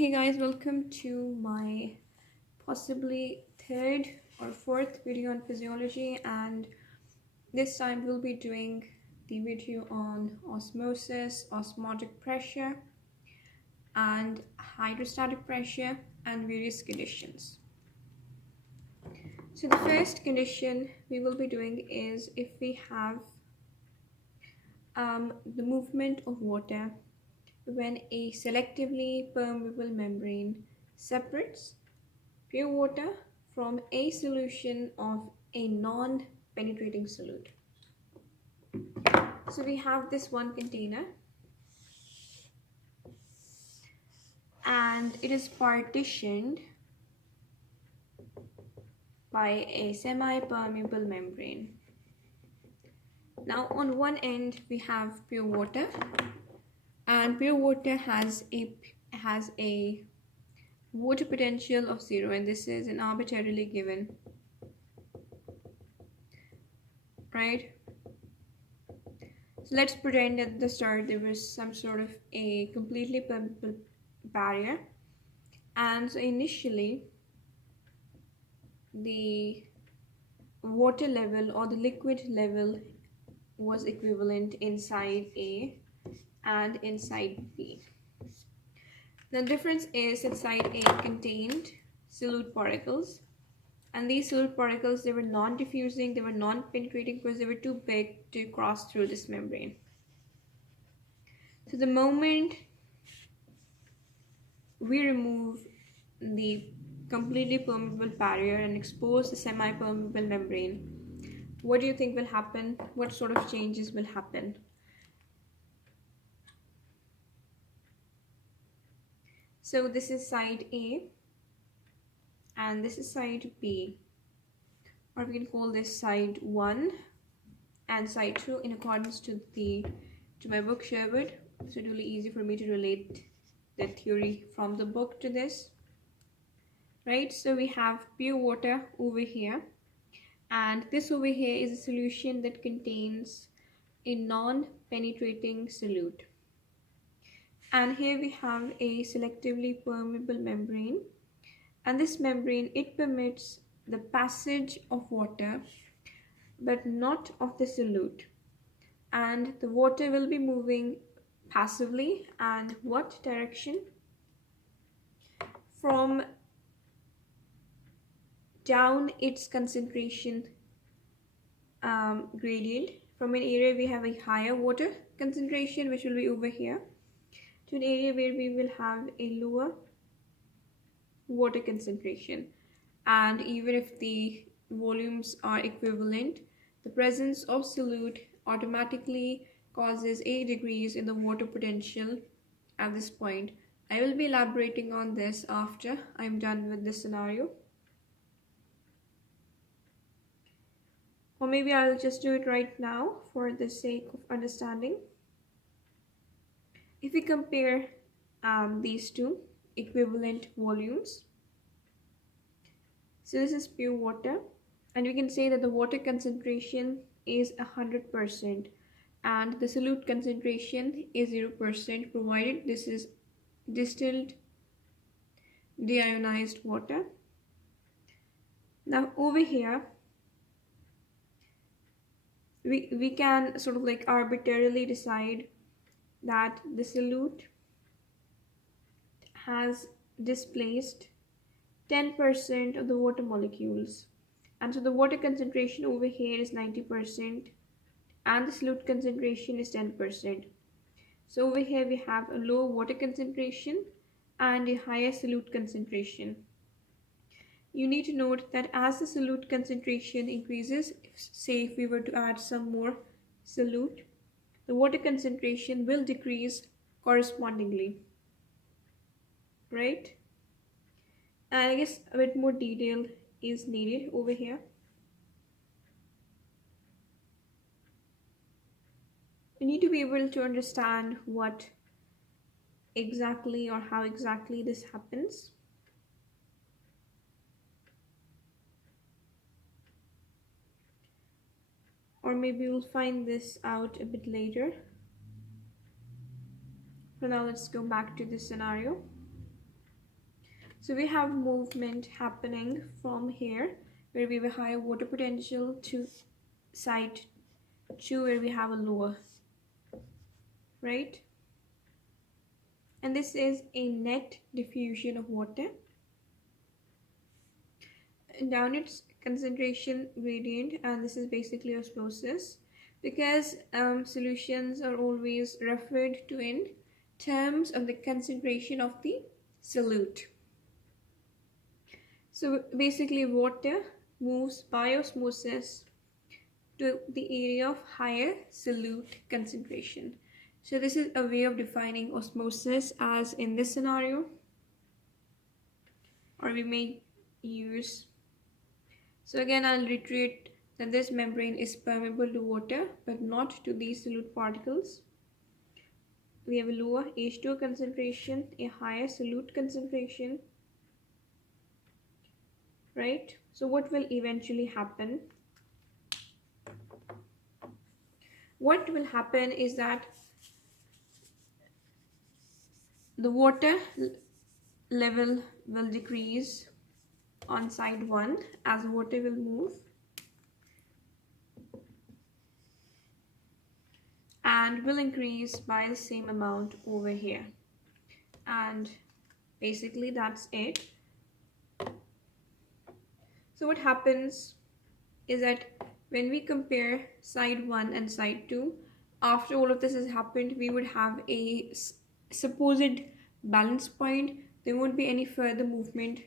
Hey guys, welcome to my possibly third or fourth video on physiology, and this time we'll be doing the video on osmosis, osmotic pressure, and hydrostatic pressure and various conditions. So the first condition we will be doing is if we have the movement of water when a selectively permeable membrane separates pure water from a solution of a non-penetrating solute. So we have this one container and it is partitioned by a semi-permeable membrane. Now on one end we have pure water, and pure water has a water potential of 0, and this is an arbitrarily given, right? So let's pretend at the start there was some sort of a completely permeable barrier, and so initially the water level or the liquid level was equivalent inside A and inside B. The difference is inside A contained solute particles, and these solute particles, they were non-diffusing, they were non-penetrating because they were too big to cross through this membrane. So the moment we remove the completely permeable barrier and expose the semi-permeable membrane, what do you think will happen? What sort of changes will happen? So this is side A and this is side B, or we can call this side 1 and side 2 in accordance to my book Sherwood. So it's really easy for me to relate the theory from the book to this, right? So we have pure water over here, and this over here is a solution that contains a non-penetrating solute, and here we have a selectively permeable membrane, and this membrane, it permits the passage of water but not of the solute, and the water will be moving passively. And what direction? From down its concentration gradient. From an area we have a higher water concentration, which will be over here, to an area where we will have a lower water concentration. And even if the volumes are equivalent, the presence of solute automatically causes a decrease in the water potential at this point. I will be elaborating on this after I'm done with this scenario. Or maybe I'll just do it right now for the sake of understanding. If we compare these two equivalent volumes, so this is pure water, and we can say that the water concentration is 100% and the solute concentration is 0%, provided this is distilled deionized water. Now over here we can sort of like arbitrarily decide that the solute has displaced 10% of the water molecules, and so the water concentration over here is 90% and the solute concentration is 10%. So over here we have a low water concentration and a higher solute concentration. You need to note that as the solute concentration increases, say if we were to add some more solute, the water concentration will decrease correspondingly, right? And I guess a bit more detail is needed over here. We need to be able to understand what exactly or how exactly this happens. Or maybe we'll find this out a bit later. For now, let's go back to this scenario. So we have movement happening from here, where we have a higher water potential, to side 2, where we have a lower, right? And this is a net diffusion of water. And down its concentration gradient, and this is basically osmosis, because solutions are always referred to in terms of the concentration of the solute. So basically water moves by osmosis to the area of higher solute concentration. So this is a way of defining osmosis, as in this scenario, or we may use. So again, I'll reiterate that this membrane is permeable to water but not to these solute particles. We have a lower H2O concentration, a higher solute concentration, right? So what will eventually happen? What will happen is that the water level will decrease on side 1 as water will move, and will increase by the same amount over here. And basically that's it. So what happens is that when we compare side 1 and side 2, after all of this has happened, we would have a supposed balance point. There won't be any further movement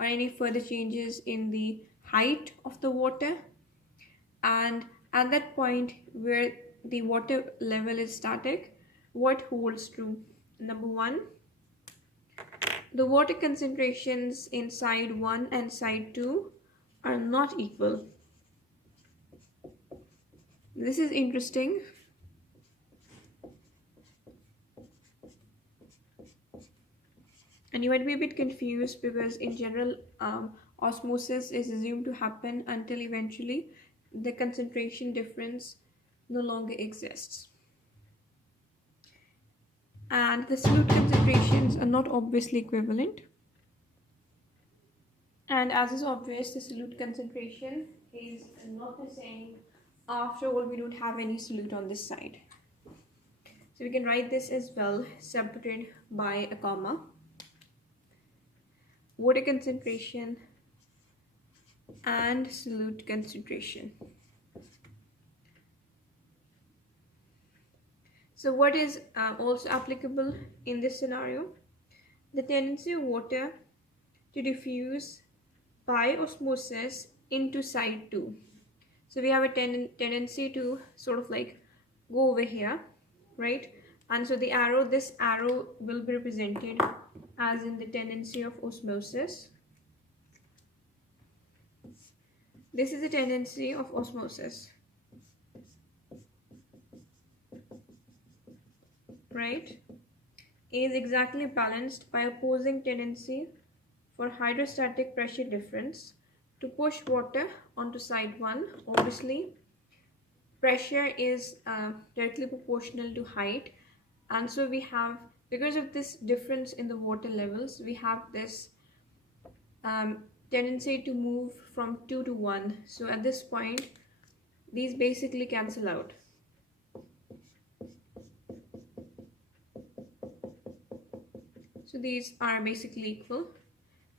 or any further changes in the height of the water. And at that point where the water level is static, what holds true? Number 1, the water concentrations in side 1 and side 2 are not equal. This is interesting. And you might be a bit confused because in general, osmosis is assumed to happen until eventually the concentration difference no longer exists. And the solute concentrations are not obviously equivalent. And as is obvious, the solute concentration is not the same. After all, we don't have any solute on this side. So we can write this as well, separated by a comma. Water concentration and solute concentration. So what is also applicable in this scenario? The tendency of water to diffuse by osmosis into side 2. So we have a tendency to sort of like go over here, right? And so the arrow, this arrow will be represented as in the tendency of osmosis. This is the tendency of osmosis, right? Is exactly balanced by opposing tendency for hydrostatic pressure difference to push water onto side 1. Obviously, pressure is directly proportional to height, and so we have, because of this difference in the water levels, we have this tendency to move from 2 to 1. So at this point, these basically cancel out. So these are basically equal.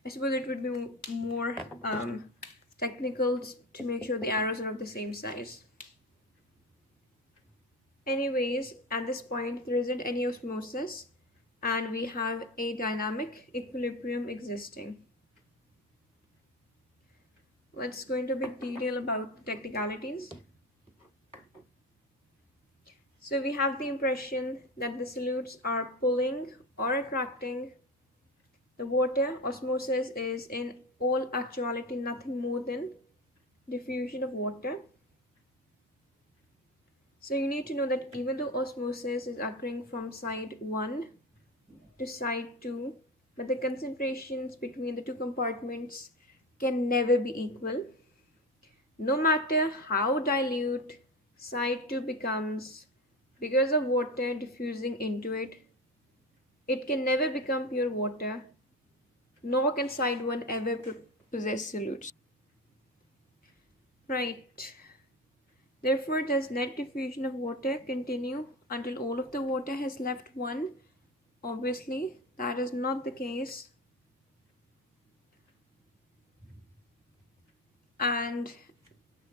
I suppose it would be more technical to make sure the arrows are of the same size. Anyways, at this point there isn't any osmosis and we have a dynamic equilibrium existing. Let's go into a bit detail about the technicalities. So we have the impression that the solutes are pulling or attracting the water. Osmosis is in all actuality nothing more than diffusion of water. So you need to know that even though osmosis is occurring from side 1 to side 2, but the concentrations between the two compartments can never be equal. No matter how dilute side 2 becomes because of water diffusing into it, it can never become pure water nor can side 1 ever possess solutes. Right. Therefore, does net diffusion of water continue until all of the water has left 1? Obviously, that is not the case. And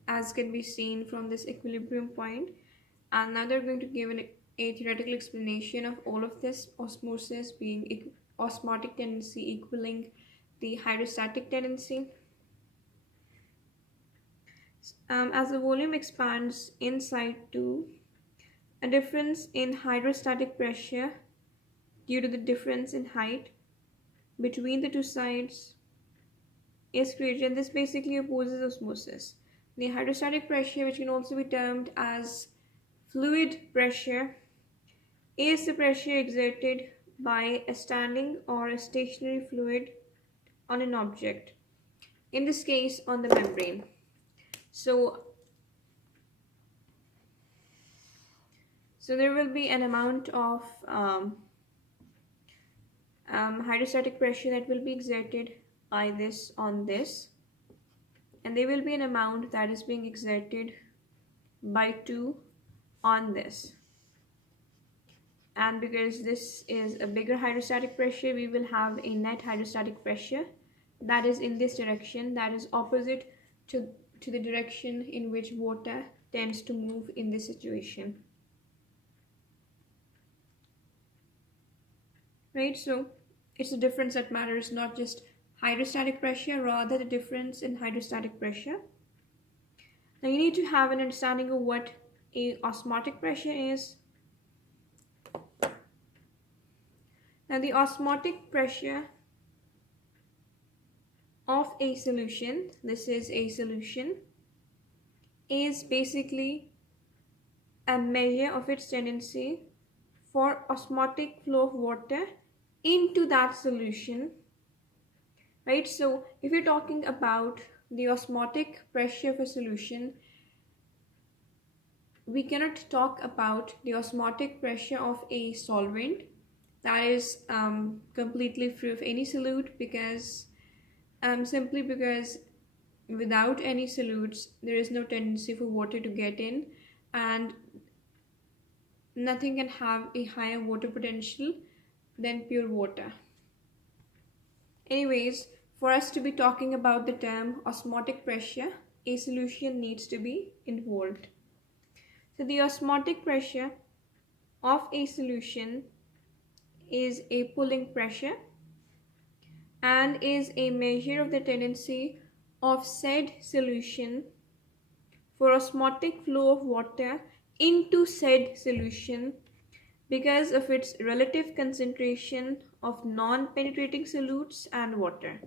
as can be seen from this equilibrium point, and now they're going to give a theoretical explanation of all of this osmosis being osmotic tendency equaling the hydrostatic tendency. As the volume expands inside 2, a difference in hydrostatic pressure due to the difference in height between the two sides is created, and this basically opposes osmosis. The hydrostatic pressure, which can also be termed as fluid pressure, is the pressure exerted by a standing or a stationary fluid on an object, in this case on the membrane. So there will be an amount of hydrostatic pressure that will be exerted by this on this, and there will be an amount that is being exerted by 2 on this. And because this is a bigger hydrostatic pressure, we will have a net hydrostatic pressure that is in this direction, that is opposite to the direction in which water tends to move in this situation. Right, so it's the difference that matters, not just hydrostatic pressure, rather the difference in hydrostatic pressure. Now you need to have an understanding of what a osmotic pressure is. Now the osmotic pressure of a solution, this is a solution, is basically a measure of its tendency for osmotic flow of water into that solution. Right, so if you're talking about the osmotic pressure of a solution, we cannot talk about the osmotic pressure of a solvent that is completely free of any solute, because simply because without any solutes there is no tendency for water to get in, and nothing can have a higher water potential than pure water. Anyways, for us to be talking about the term osmotic pressure, a solution needs to be involved. So the osmotic pressure of a solution is a pulling pressure and is a measure of the tendency of said solution for osmotic flow of water into said solution because of its relative concentration of non-penetrating solutes and water.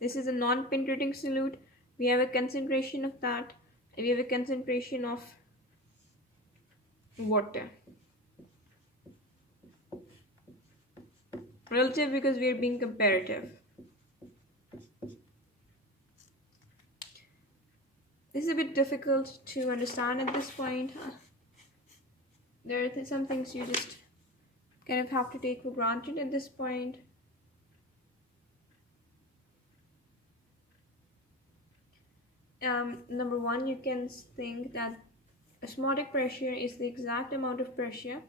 This is a non-penetrating solute. We have a concentration of that, and we have a concentration of water. Relative because we are being comparative. This is a bit difficult to understand at this point. There are some things you just kind of have to take for granted at this point. Number one, you can think that osmotic pressure is the exact amount of pressure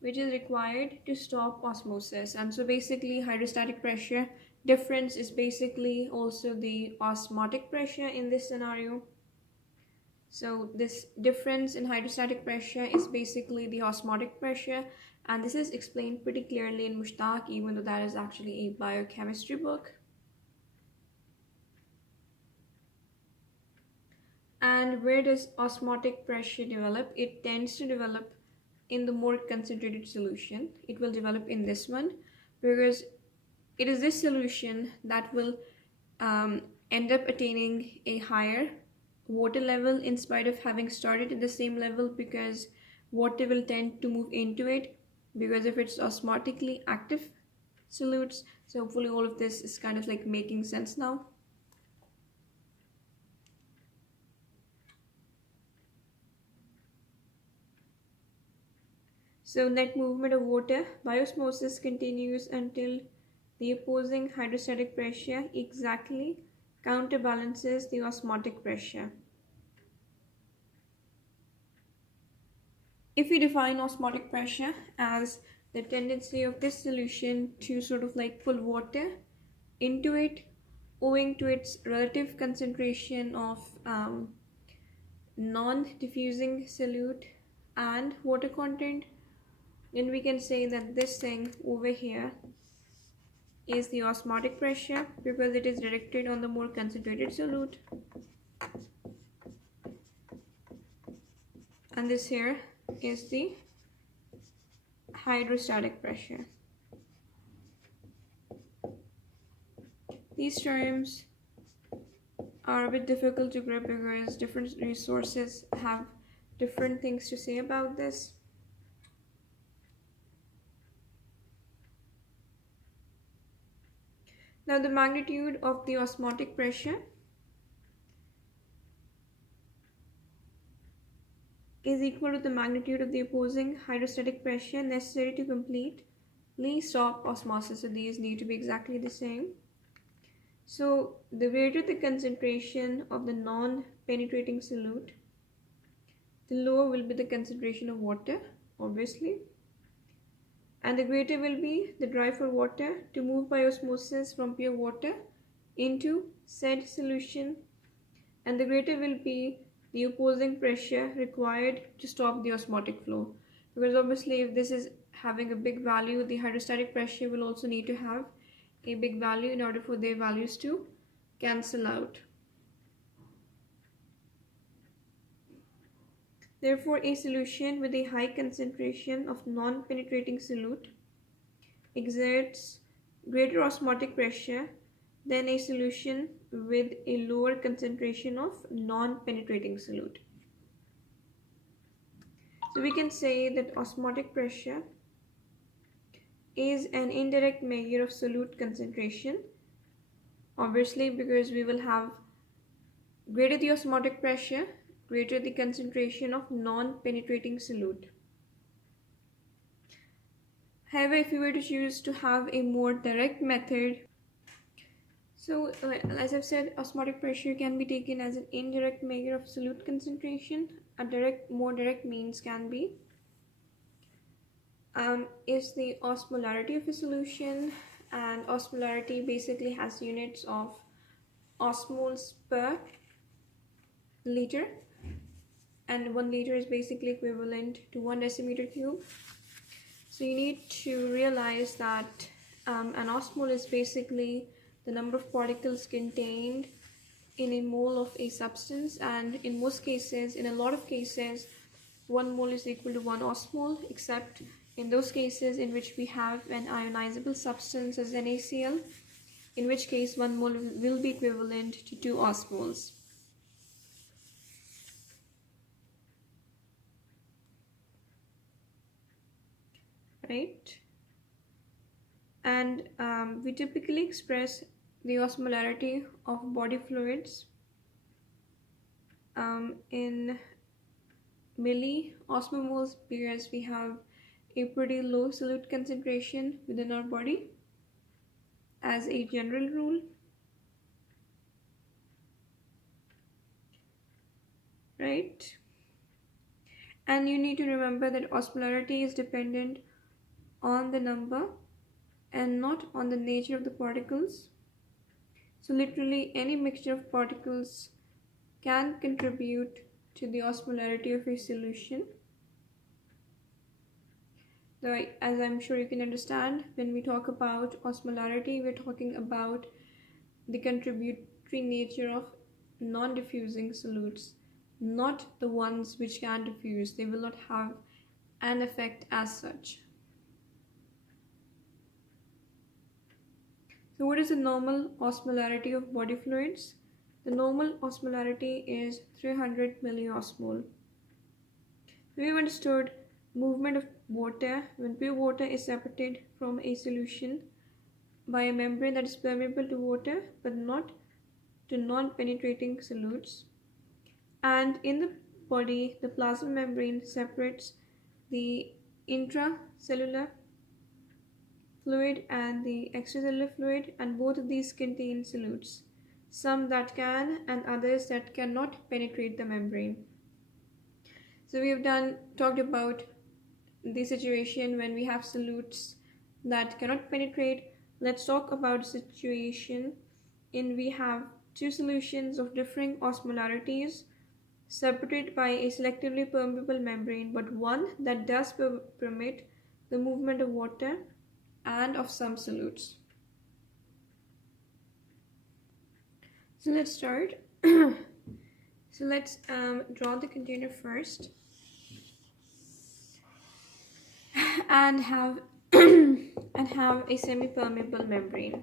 which is required to stop osmosis. And so basically hydrostatic pressure difference is basically also the osmotic pressure in this scenario. So this difference in hydrostatic pressure is basically the osmotic pressure, and this is explained pretty clearly in Mushtaq, even though that is actually a biochemistry book. And where does osmotic pressure develop? It tends to develop in the more concentrated solution. It will develop in this one because it is this solution that will end up attaining a higher water level in spite of having started at the same level, because water will tend to move into it because of its osmotically active solutes. So hopefully all of this is kind of like making sense now. So net movement of water by osmosis continues until the opposing hydrostatic pressure exactly counterbalances the osmotic pressure. If we define osmotic pressure as the tendency of this solution to sort of like pull water into it owing to its relative concentration of non-diffusing solute and water content, then we can say that this thing over here is the osmotic pressure because it is directed on the more concentrated solute, and this here is the hydrostatic pressure. These terms are a bit difficult to grip because different resources have different things to say about this. Now the magnitude of the osmotic pressure is equal to the magnitude of the opposing hydrostatic pressure necessary to completely stop osmosis. So these need to be exactly the same. So the greater the concentration of the non-penetrating solute, the lower will be the concentration of water, obviously. And the greater will be the drive for water to move by osmosis from pure water into said solution, and the greater will be the opposing pressure required to stop the osmotic flow. Because obviously if this is having a big value, the hydrostatic pressure will also need to have a big value in order for their values to cancel out. Therefore, a solution with a high concentration of non-penetrating solute exerts greater osmotic pressure than a solution with a lower concentration of non-penetrating solute. So we can say that osmotic pressure is an indirect measure of solute concentration, obviously because we will have greater the osmotic pressure, greater the concentration of non-penetrating solute. However, if we were to choose to have a more direct method, so as I've said, osmotic pressure can be taken as an indirect measure of solute concentration. A more direct means can be is the osmolarity of a solution, and osmolarity basically has units of osmoles per liter, and 1 liter is basically equivalent to 1 decimeter cube. So you need to realize that an osmole is basically the number of particles contained in a mole of a substance, and in most cases, in a lot of cases, 1 mole is equal to 1 osmole, except in those cases in which we have an ionizable substance as NaCl, in which case 1 mole will be equivalent to 2 osmoles. Right? And we typically express the osmolarity of body fluids in milli-osmomoles because we have a pretty low solute concentration within our body as a general rule. Right? And you need to remember that osmolarity is dependent on the number and not on the nature of the particles. So literally any mixture of particles can contribute to the osmolarity of a solution. Though, as I'm sure you can understand, when we talk about osmolarity, we're talking about the contributory nature of non-diffusing solutes, not the ones which can diffuse. They will not have an effect as such. So what is the normal osmolarity of body fluids? The normal osmolarity is 300 milliosmol. We've understood movement of water when pure water is separated from a solution by a membrane that is permeable to water but not to non-penetrating solutes. And in the body, the plasma membrane separates the intracellular fluid and the extracellular fluid, and both of these contain solutes, some that can and others that cannot penetrate the membrane. So we have talked about the situation when we have solutes that cannot penetrate. Let's talk about a situation in we have two solutions of differing osmolarities separated by a selectively permeable membrane, but one that does permit the movement of water and of some solutes. So let's start. So let's draw the container first and have a semi-permeable membrane.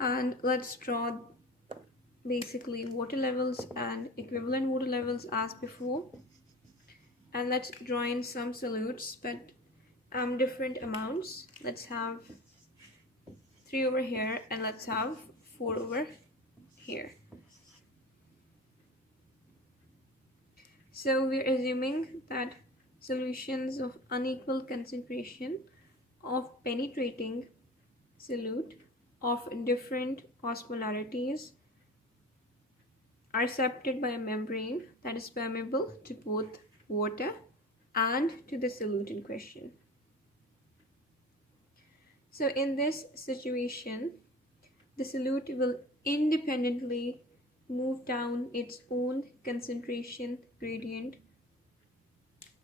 And let's draw basically water levels and equivalent water levels as before. And let's draw in some solutes, but different amounts. Let's have 3 over here and let's have 4 over here. So we're assuming that solutions of unequal concentration of penetrating solute of different osmolarities are separated by a membrane that is permeable to both water and to the solute in question. So in this situation, the solute will independently move down its own concentration gradient,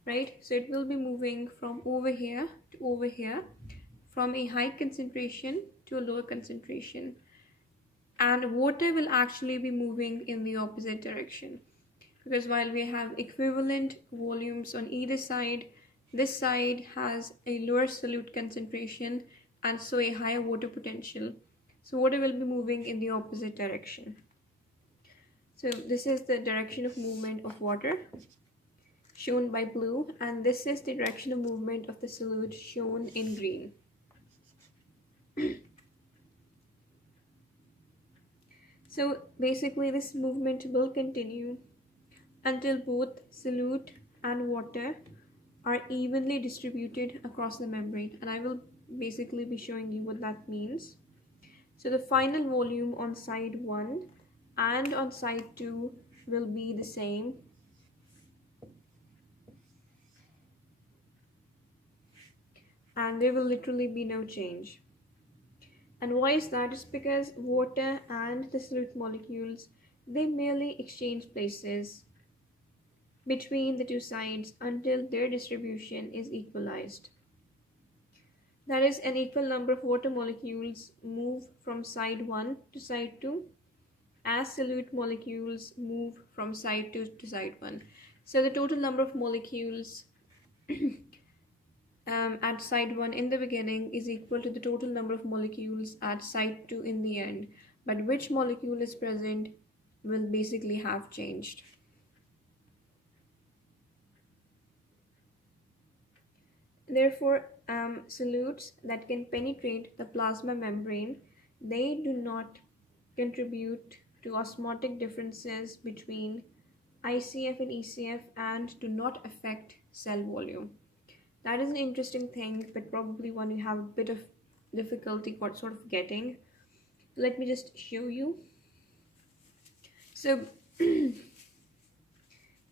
right? So it will be moving from over here to over here, from a high concentration to a lower concentration. And water will actually be moving in the opposite direction, because while we have equivalent volumes on either side, this side has a lower solute concentration and so a higher water potential. So water will be moving in the opposite direction. So this is the direction of movement of water shown by blue, and this is the direction of movement of the solute shown in green. So basically this movement will continue until both solute and water are evenly distributed across the membrane, and I will basically be showing you what that means. So the final volume on side 1 and on side 2 will be the same, and there will literally be no change. And why is that? It's because water and the solute molecules, they merely exchange places between the two sides until their distribution is equalized. That is, an equal number of water molecules move from side 1 to side 2 as solute molecules move from side 2 to side 1. So the total number of molecules at side 1 in the beginning is equal to the total number of molecules at side 2 in the end. But which molecule is present will basically have changed. Therefore, solutes that can penetrate the plasma membrane, they do not contribute to osmotic differences between ICF and ECF and do not affect cell volume. That is an interesting thing, but probably one you have a bit of difficulty sort of getting. Let me just show you. So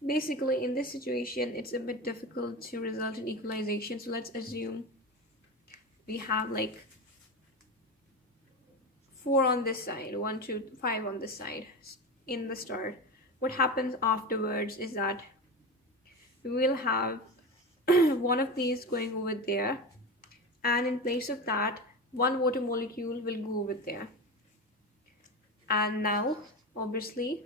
basically in this situation it's a bit difficult to result in equalization. So let's assume we have like 4 on this side, 1, 2, 5 on this side in the start. What happens afterwards is that we will have one of these going over there, and in place of that, one water molecule will go over there. And now, obviously,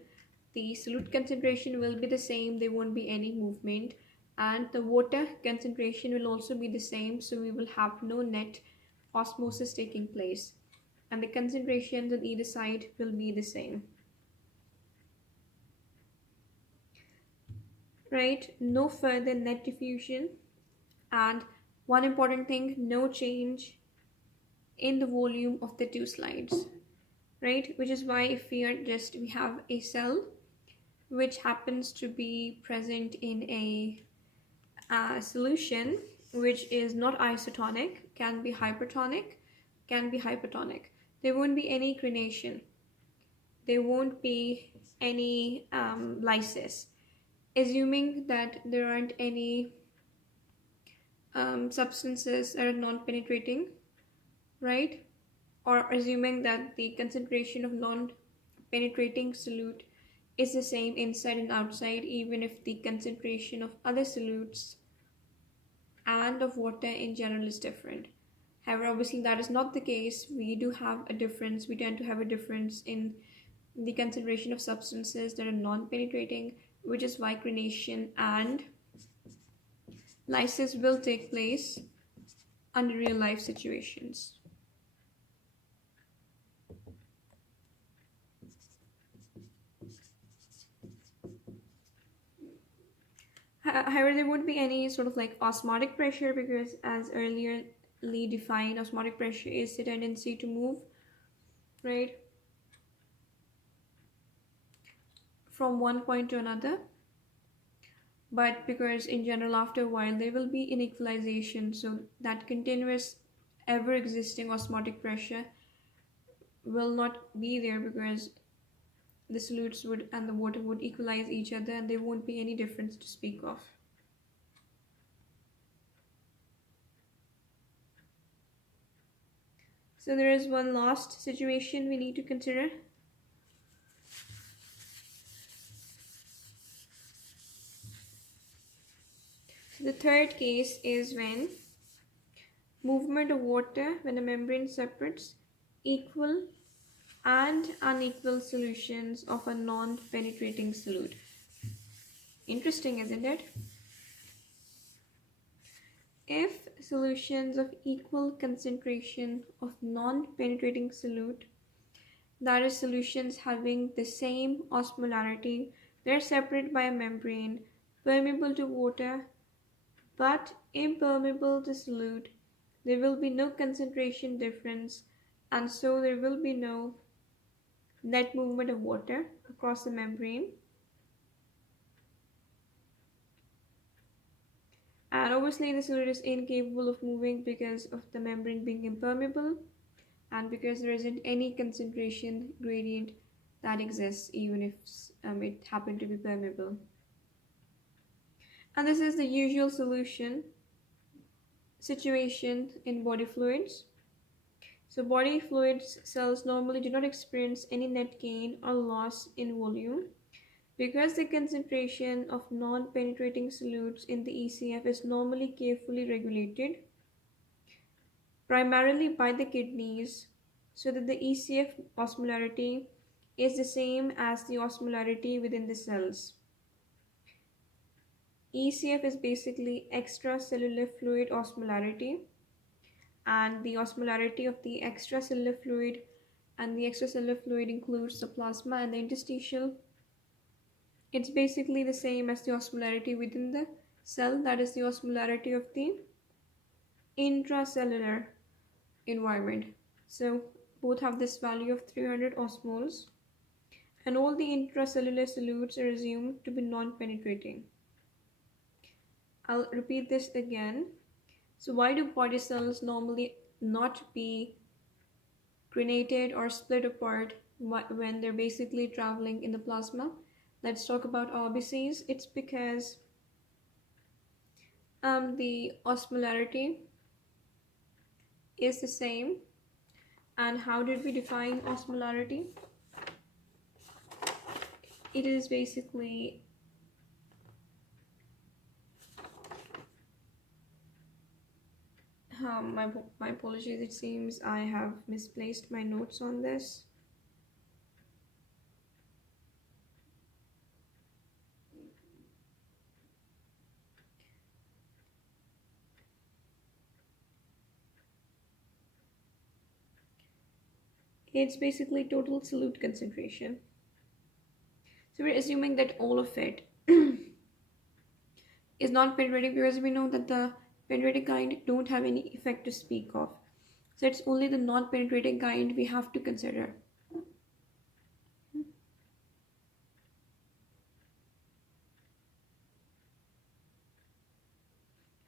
the solute concentration will be the same, there won't be any movement, and the water concentration will also be the same, so we will have no net osmosis taking place, and the concentrations on either side will be the same. Right? No further net diffusion, and one important thing, no change in the volume of the two slides, right? Which is why if we have a cell which happens to be present in a solution which is not isotonic, can be hypertonic, can be hypertonic. There won't be any crenation. There won't be any lysis. Assuming that there aren't any substances that are non-penetrating, right? Or assuming that the concentration of non-penetrating solute is the same inside and outside, even if the concentration of other solutes and of water in general is different. However, obviously that is not the case. We do have a difference. We tend to have a difference in the concentration of substances that are non-penetrating, which is why crenation and lysis will take place under real life situations. However, there won't be any sort of like osmotic pressure, because as earlierly defined, osmotic pressure is the tendency to move, right, from one point to another. But because in general after a while there will be inequalization, so that continuous ever existing osmotic pressure will not be there, because the solutes would and the water would equalize each other and there won't be any difference to speak of. So there is one last situation we need to consider. The third case is when movement of water when a membrane separates equal and unequal solutions of a non-penetrating solute. Interesting, isn't it? If solutions of equal concentration of non-penetrating solute, that is solutions having the same osmolarity, they're separated by a membrane, permeable to water but impermeable to solute, there will be no concentration difference, and so there will be no net movement of water across the membrane. And obviously the solute is incapable of moving because of the membrane being impermeable and because there isn't any concentration gradient that exists even if it happened to be permeable. And this is the usual solution situation in body fluids. So body fluids cells normally do not experience any net gain or loss in volume because the concentration of non-penetrating solutes in the ECF is normally carefully regulated primarily by the kidneys, so that the ECF osmolarity is the same as the osmolarity within the cells. ECF is basically extracellular fluid osmolarity, and the osmolarity of the extracellular fluid and the extracellular fluid includes the plasma and the interstitial. It's basically the same as the osmolarity within the cell, that is the osmolarity of the intracellular environment. So both have this value of 300 osmoles, and all the intracellular solutes are assumed to be non-penetrating. I'll repeat this again. So why do body cells normally not be crenated or split apart when they're basically traveling in the plasma? Let's talk about RBCs. It's because the osmolarity is the same. And how did we define osmolarity? It is basically my apologies, it seems I have misplaced my notes on this. It's basically total solute concentration. So we're assuming that all of it is not penetrating, because we know that the penetrating kind don't have any effect to speak of. So it's only the non-penetrating kind we have to consider.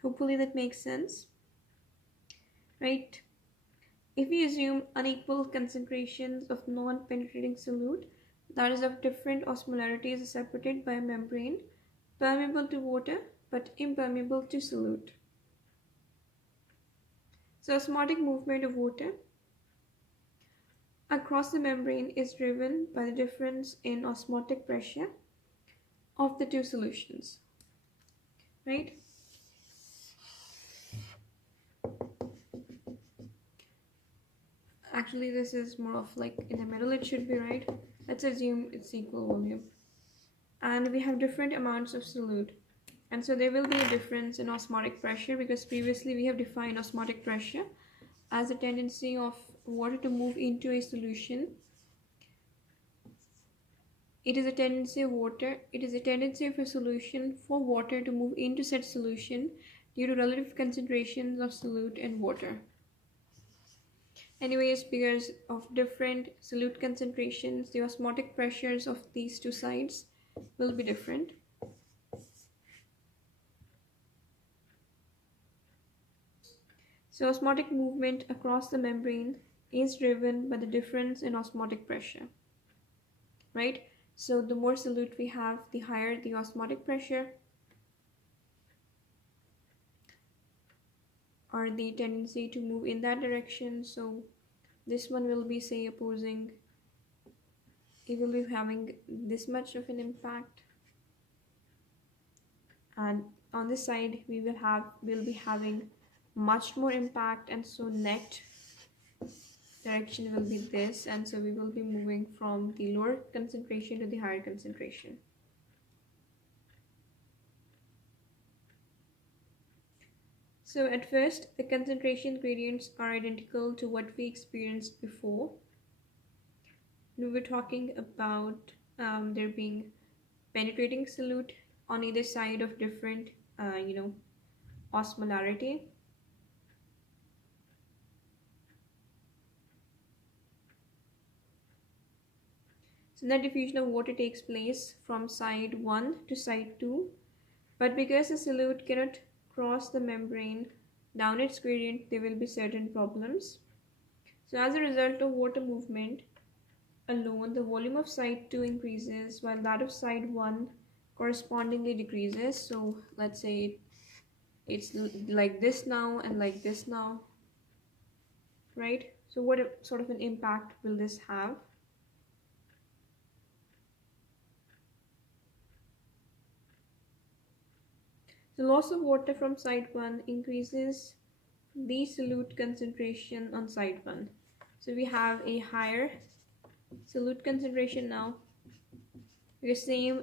Hope Hopefully that makes sense, right? If we assume unequal concentrations of non-penetrating solute, that is of different osmolarities, is separated by a membrane, permeable to water but impermeable to solute. So osmotic movement of water across the membrane is driven by the difference in osmotic pressure of the two solutions, right? Actually, this is more of like in the middle it should be, right? Let's assume it's equal volume. And we have different amounts of solute. And so there will be a difference in osmotic pressure, because previously we have defined osmotic pressure as a tendency of water to move into a solution. It is a tendency of a solution for water to move into said solution due to relative concentrations of solute and water. Anyways, because of different solute concentrations, the osmotic pressures of these two sides will be different. So osmotic movement across the membrane is driven by the difference in osmotic pressure, right? So the more solute we have, the higher the osmotic pressure, or the tendency to move in that direction. So this one will be, say, opposing, it will be having this much of an impact, and on this side we'll be having much more impact, and so net direction will be this, and so we will be moving from the lower concentration to the higher concentration. So at first the concentration gradients are identical to what we experienced before. We were talking about there being penetrating solute on either side of different osmolarity. So that diffusion of water takes place from side 1 to side 2, but because the solute cannot cross the membrane down its gradient, there will be certain problems. So as a result of water movement alone, the volume of side 2 increases while that of side 1 correspondingly decreases. So let's say it's like this now and like this now, right? So what sort of an impact will this have? The loss of water from side 1 increases the solute concentration on side 1. So we have a higher solute concentration now. The same